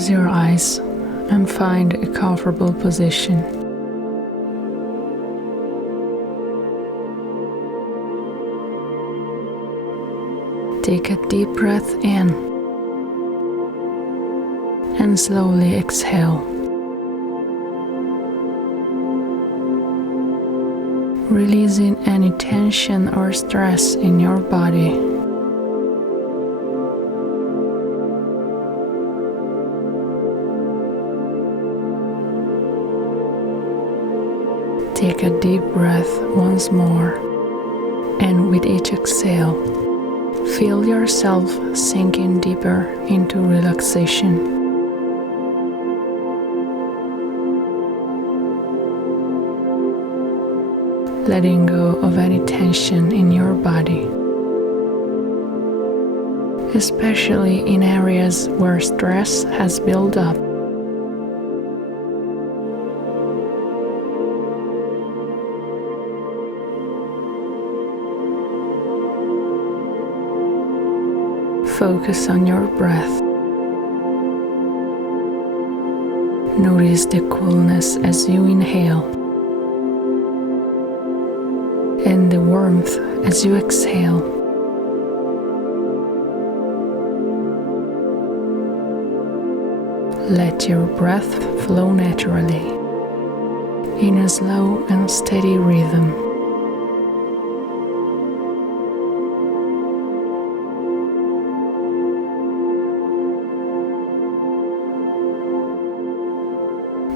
Close your eyes and find a comfortable position. Take a deep breath in and slowly exhale. Releasing any tension or stress in your body. Take a deep breath once more, and with each exhale, feel yourself sinking deeper into relaxation. Letting go of any tension in your body, especially in areas where stress has built up. Focus on your breath. Notice the coolness as you inhale and the warmth as you exhale. Let your breath flow naturally in a slow and steady rhythm.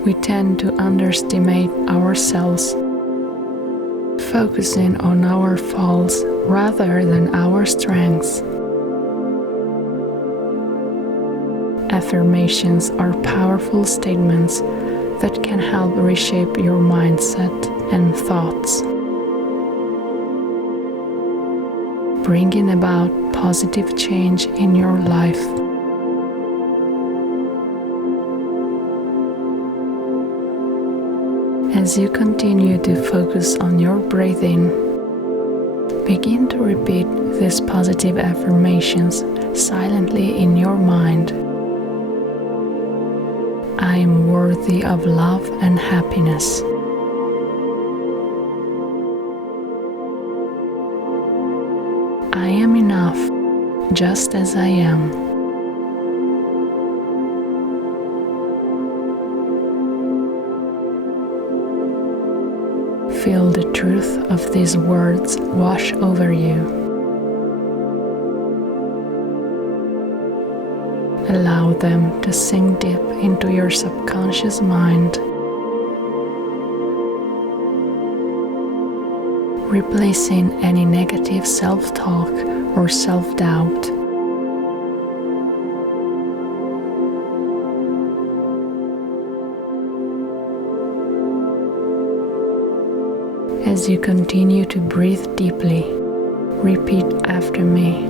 We tend to underestimate ourselves, focusing on our faults rather than our strengths. Affirmations are powerful statements that can help reshape your mindset and thoughts, bringing about positive change in your life. As you continue to focus on your breathing, begin to repeat these positive affirmations silently in your mind. I am worthy of love and happiness. I am enough just as I am. Feel the truth of these words wash over you. Allow them to sink deep into your subconscious mind, replacing any negative self-talk or self-doubt. As you continue to breathe deeply, repeat after me.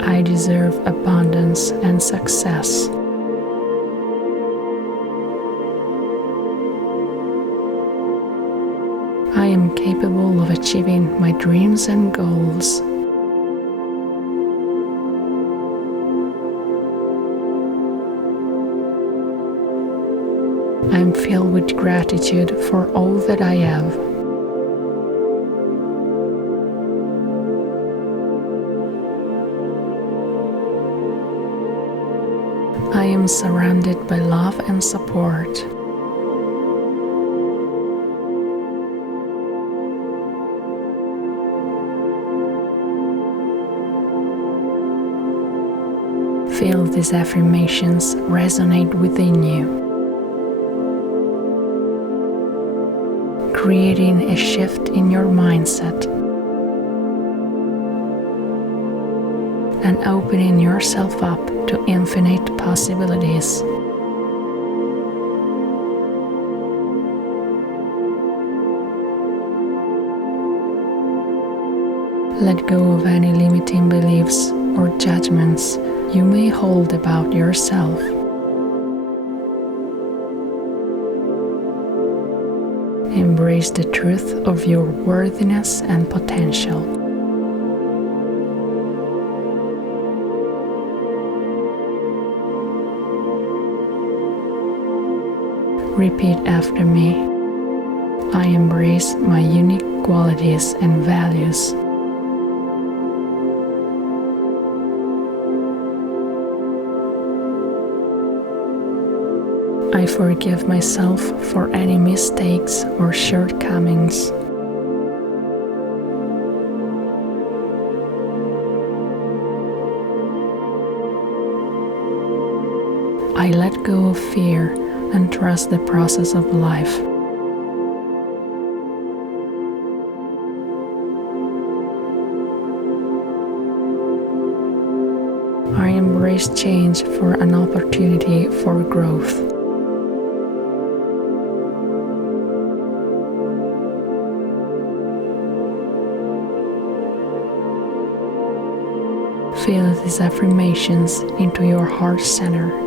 I deserve abundance and success. I am capable of achieving my dreams and goals. I am filled with gratitude for all that I have. I am surrounded by love and support. Feel these affirmations resonate within you, creating a shift in your mindset and opening yourself up to infinite possibilities. Let go of any limiting beliefs or judgments you may hold about yourself. Embrace the truth of your worthiness and potential. Repeat after me. I embrace my unique qualities and values. I forgive myself for any mistakes or shortcomings. I let go of fear and trust the process of life. I embrace change for an opportunity for growth. Feel these affirmations into your heart center.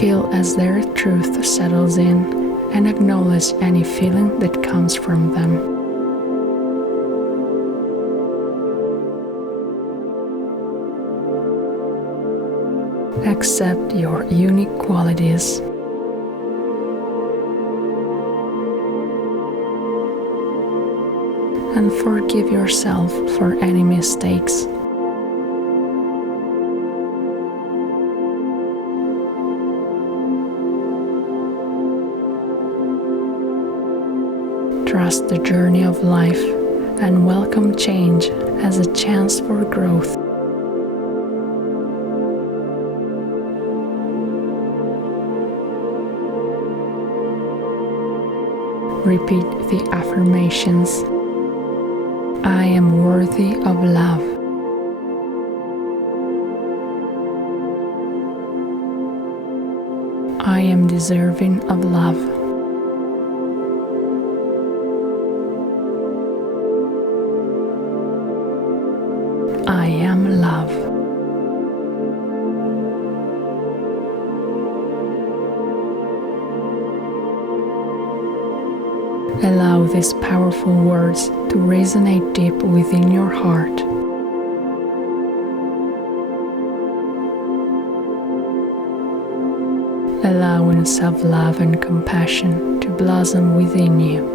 Feel as their truth settles in and acknowledge any feeling that comes from them. Accept your unique qualities. And forgive yourself for any mistakes. Trust the journey of life and welcome change as a chance for growth. Repeat the affirmations. I am worthy of love. I am deserving of love. I am love. Allow these powerful words to resonate deep within your heart. Allowing self-love and compassion to blossom within you.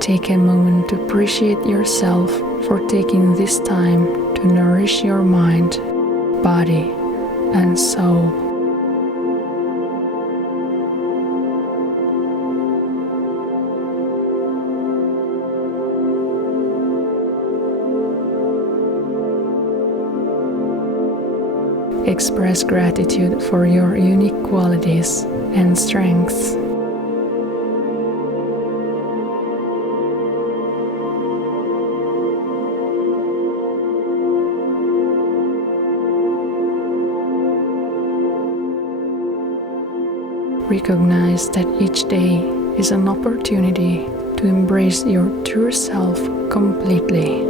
Take a moment to appreciate yourself for taking this time to nourish your mind, body, and soul. Express gratitude for your unique qualities and strengths. Recognize that each day is an opportunity to embrace your true self completely.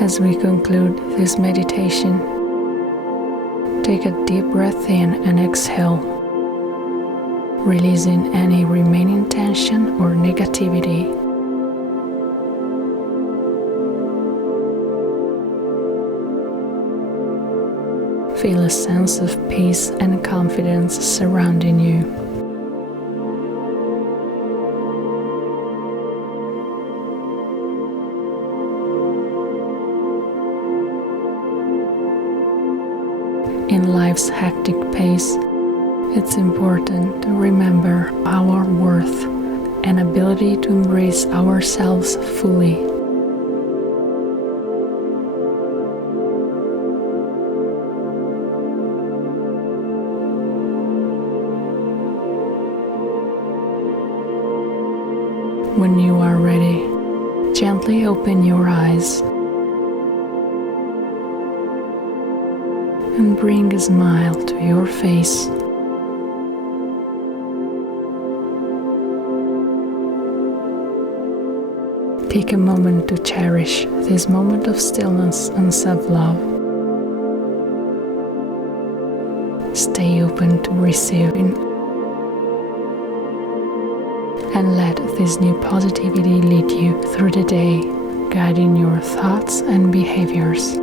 As we conclude this meditation, take a deep breath in and exhale, releasing any remaining tension or negativity. Feel a sense of peace and confidence surrounding you. In life's hectic pace, it's important to remember our worth and ability to embrace ourselves fully. When you are ready, gently open your eyes and bring a smile to your face. Take a moment to cherish this moment of stillness and self-love. Stay open to receiving and let this new positivity lead you through the day, guiding your thoughts and behaviors.